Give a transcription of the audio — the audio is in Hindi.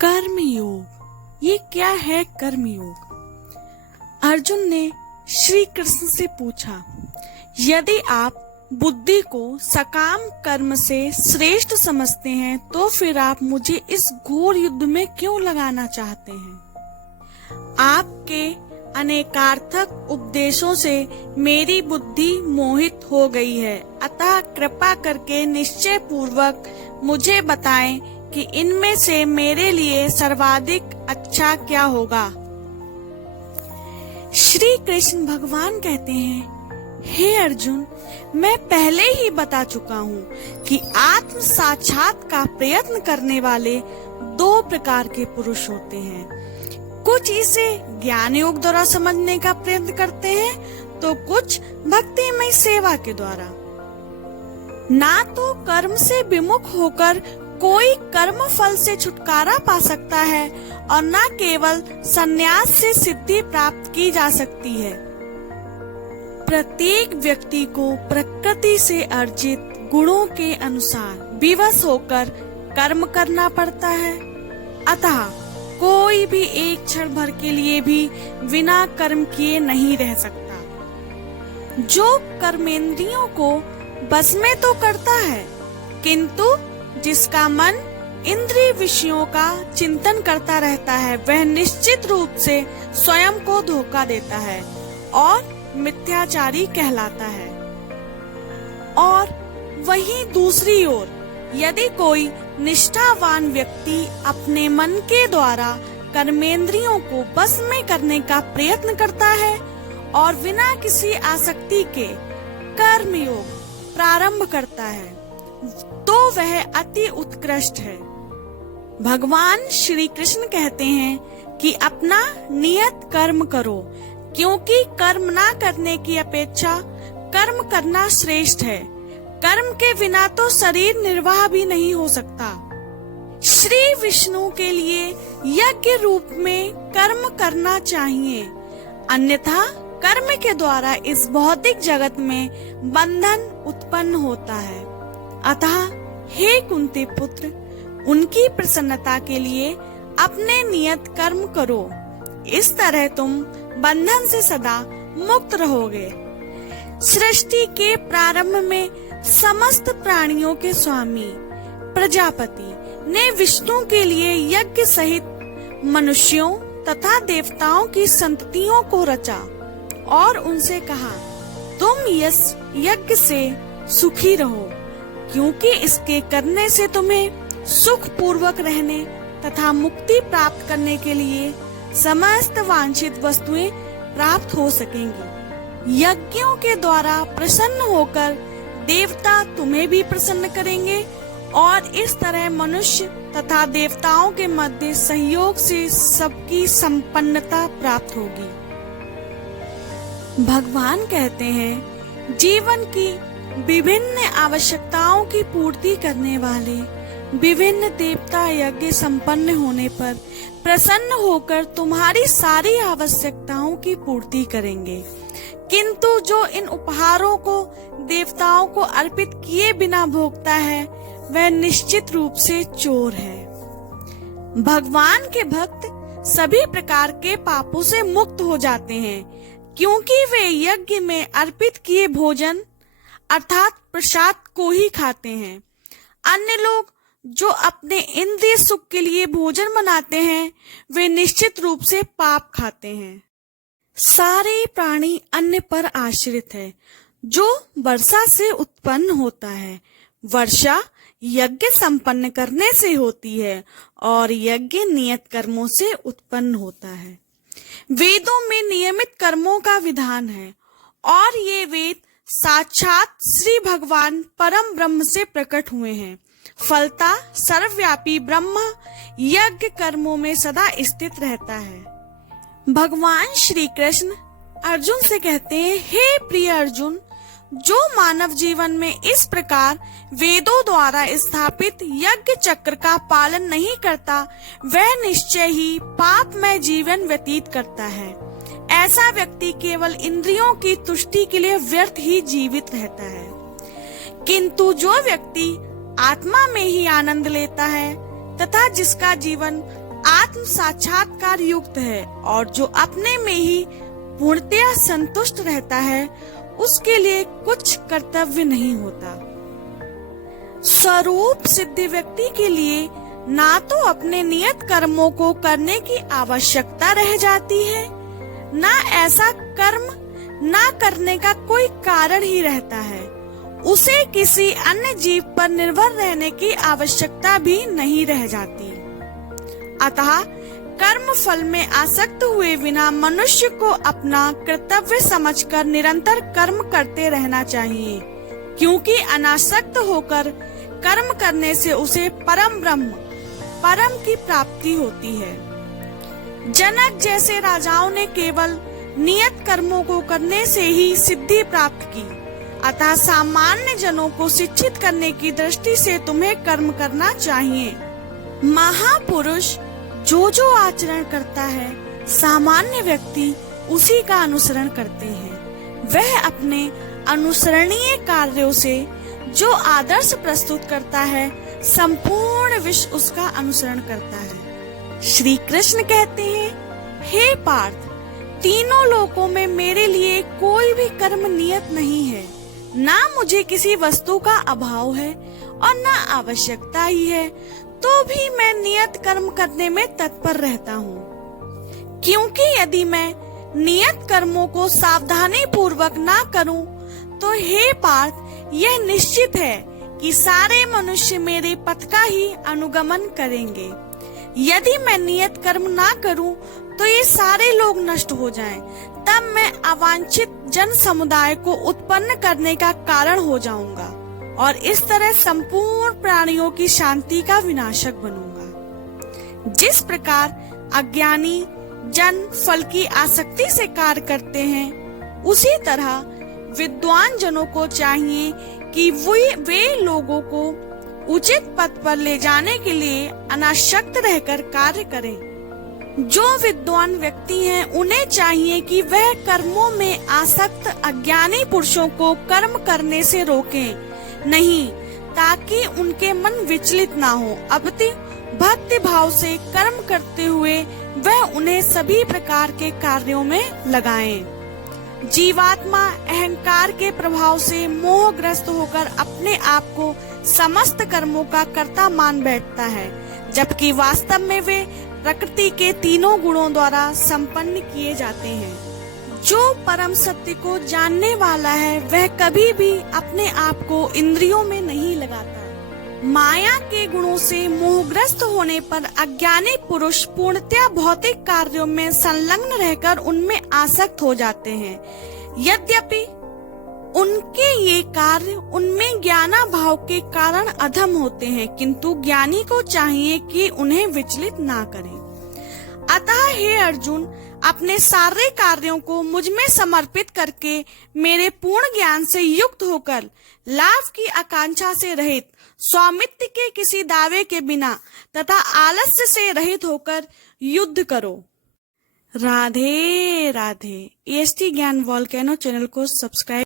कर्मयोग, ये क्या है कर्मयोग? अर्जुन ने श्री कृष्ण से पूछा, यदि आप बुद्धि को सकाम कर्म से श्रेष्ठ समझते हैं तो फिर आप मुझे इस घोर युद्ध में क्यों लगाना चाहते हैं? आपके अनेकार्थक उपदेशों से मेरी बुद्धि मोहित हो गई है, अतः कृपा करके निश्चय पूर्वक मुझे बताएं कि इनमें से मेरे लिए सर्वाधिक अच्छा क्या होगा। श्री कृष्ण भगवान कहते हैं, हे अर्जुन, मैं पहले ही बता चुका हूँ कि आत्म साक्षात का प्रयत्न करने वाले दो प्रकार के पुरुष होते हैं। कुछ इसे ज्ञान योग द्वारा समझने का प्रयत्न करते हैं तो कुछ भक्तिमय सेवा के द्वारा। ना तो कर्म से विमुख होकर कोई कर्म फल से छुटकारा पा सकता है और न केवल संन्यास से सिद्धि प्राप्त की जा सकती है। प्रत्येक व्यक्ति को प्रकृति से अर्जित गुणों के अनुसार विवश होकर कर्म करना पड़ता है। अतः कोई भी एक क्षण भर के लिए भी बिना कर्म किए नहीं रह सकता। जो कर्मेंद्रियों को बस में तो करता है, किंतु जिसका मन इंद्रिय विषयों का चिंतन करता रहता है, वह निश्चित रूप से स्वयं को धोखा देता है और मिथ्याचारी कहलाता है। और वहीं दूसरी ओर यदि कोई निष्ठावान व्यक्ति अपने मन के द्वारा कर्मेंद्रियों को बस में करने का प्रयत्न करता है और बिना किसी आसक्ति के कर्मयोग प्रारंभ करता है, तो वह अति उत्कृष्ट है। भगवान श्री कृष्ण कहते हैं कि अपना नियत कर्म करो, क्योंकि कर्म ना करने की अपेक्षा कर्म करना श्रेष्ठ है। कर्म के बिना तो शरीर निर्वाह भी नहीं हो सकता। श्री विष्णु के लिए यज्ञ रूप में कर्म करना चाहिए, अन्यथा कर्म के द्वारा इस भौतिक जगत में बंधन उत्पन्न होता है। अतः हे कुंती पुत्र, उनकी प्रसन्नता के लिए अपने नियत कर्म करो। इस तरह तुम बंधन से सदा मुक्त रहोगे। सृष्टि के प्रारंभ में समस्त प्राणियों के स्वामी प्रजापति ने विष्णु के लिए यज्ञ सहित मनुष्यों तथा देवताओं की संततियों को रचा और उनसे कहा, तुम इस यज्ञ से सुखी रहो, क्योंकि इसके करने से तुम्हें सुख पूर्वक रहने तथा मुक्ति प्राप्त करने के लिए समस्त वांछित वस्तुएं प्राप्त हो सकेंगी। यज्ञों के द्वारा प्रसन्न होकर देवता तुम्हें भी प्रसन्न करेंगे और इस तरह मनुष्य तथा देवताओं के मध्य सहयोग से सबकी संपन्नता प्राप्त होगी। भगवान कहते हैं, जीवन की विभिन्न आवश्यकताओं की पूर्ति करने वाले विभिन्न देवता यज्ञ संपन्न होने पर प्रसन्न होकर तुम्हारी सारी आवश्यकताओं की पूर्ति करेंगे, किंतु जो इन उपहारों को देवताओं को अर्पित किए बिना भोगता है, वह निश्चित रूप से चोर है। भगवान के भक्त सभी प्रकार के पापों से मुक्त हो जाते हैं, क्योंकि वे यज्ञ में अर्पित किए भोजन अर्थात प्रसाद को ही खाते हैं। अन्य लोग जो अपने इंद्रिय सुख के लिए भोजन बनाते हैं, वे निश्चित रूप से पाप खाते हैं। सारे प्राणी अन्न पर आश्रित है, जो वर्षा से उत्पन्न होता है। वर्षा यज्ञ संपन्न करने से होती है और यज्ञ नियत कर्मों से उत्पन्न होता है। वेदों में नियमित कर्मों का विधान है और ये वेद साक्षात श्री भगवान परम ब्रह्म से प्रकट हुए हैं। फलता सर्वव्यापी ब्रह्म यज्ञ कर्मों में सदा स्थित रहता है। भगवान श्री कृष्ण अर्जुन से कहते हैं, हे प्रिय अर्जुन, जो मानव जीवन में इस प्रकार वेदों द्वारा स्थापित यज्ञ चक्र का पालन नहीं करता, वह निश्चय ही पापमय जीवन व्यतीत करता है। ऐसा व्यक्ति केवल इंद्रियों की तुष्टि के लिए व्यर्थ ही जीवित रहता है। किंतु जो व्यक्ति आत्मा में ही आनंद लेता है तथा जिसका जीवन आत्म साक्षात्कार युक्त है और जो अपने में ही पूर्णतया संतुष्ट रहता है उसके लिए कुछ कर्तव्य नहीं होता। स्वरूप सिद्धि व्यक्ति के लिए ना तो अपने नियत कर्मों को करने की आवश्यकता रह जाती है, ना ऐसा कर्म ना करने का कोई कारण ही रहता है। उसे किसी अन्य जीव पर निर्भर रहने की आवश्यकता भी नहीं रह जाती। अतः कर्म फल में आसक्त हुए बिना मनुष्य को अपना कर्तव्य समझकर निरंतर कर्म करते रहना चाहिए, क्योंकि अनासक्त होकर कर्म करने से उसे परम ब्रह्म परम की प्राप्ति होती है। जनक जैसे राजाओं ने केवल नियत कर्मों को करने से ही सिद्धि प्राप्त की, अतः सामान्य जनों को शिक्षित करने की दृष्टि से तुम्हें कर्म करना चाहिए। महापुरुष जो आचरण करता है सामान्य व्यक्ति उसी का अनुसरण करते हैं। वह अपने अनुसरणीय कार्यों से जो आदर्श प्रस्तुत करता है संपूर्ण विश्व उसका अनुसरण करता है। श्री कृष्ण कहते हैं, हे पार्थ, तीनों लोकों में मेरे लिए कोई भी कर्म नियत नहीं है। ना मुझे किसी वस्तु का अभाव है और ना आवश्यकता ही है, तो भी मैं नियत कर्म करने में तत्पर रहता हूँ। क्योंकि यदि मैं नियत कर्मों को सावधानी पूर्वक ना करूँ, तो हे पार्थ, यह निश्चित है कि सारे मनुष्य मेरे पथ का ही अनुगमन करेंगे। यदि मैं नियत कर्म ना करूं, तो ये सारे लोग नष्ट हो जाएं, तब मैं अवांछित जन समुदाय को उत्पन्न करने का कारण हो जाऊंगा और इस तरह संपूर्ण प्राणियों की शांति का विनाशक बनूंगा। जिस प्रकार अज्ञानी जन फल की आसक्ति से कार्य करते हैं, उसी तरह विद्वान जनों को चाहिए कि वे लोगों को उचित पथ पर ले जाने के लिए अनासक्त रहकर कार्य करें। जो विद्वान व्यक्ति हैं, उन्हें चाहिए कि वह कर्मों में आसक्त अज्ञानी पुरुषों को कर्म करने से रोकें नहीं, ताकि उनके मन विचलित ना हो, अपितु भक्ति भाव से कर्म करते हुए वह उन्हें सभी प्रकार के कार्यों में लगाएं। जीवात्मा अहंकार के प्रभाव से मोहग्रस्त होकर अपने आप को समस्त कर्मों का कर्ता मान बैठता है, जबकि वास्तव में वे प्रकृति के तीनों गुणों द्वारा संपन्न किए जाते हैं। जो परम सत्य को जानने वाला है वह कभी भी अपने आप को इंद्रियों में नहीं लगाता। माया के गुणों से मोहग्रस्त होने पर अज्ञानी पुरुष पूर्णतया भौतिक कार्यों में संलग्न रहकर उनमें आसक्त हो जाते हैं। यद्यपि उनके ये कार्य उनमें ज्ञानाभाव के कारण अधम होते हैं, किंतु ज्ञानी को चाहिए कि उन्हें विचलित ना करें। अतः हे अर्जुन, अपने सारे कार्यों को मुझ में समर्पित करके मेरे पूर्ण ज्ञान से युक्त होकर लाभ की आकांक्षा से रहित, स्वामित्व के किसी दावे के बिना तथा आलस्य से रहित होकर युद्ध करो। राधे राधे। EST ज्ञान वॉल्केनो चैनल को सब्सक्राइब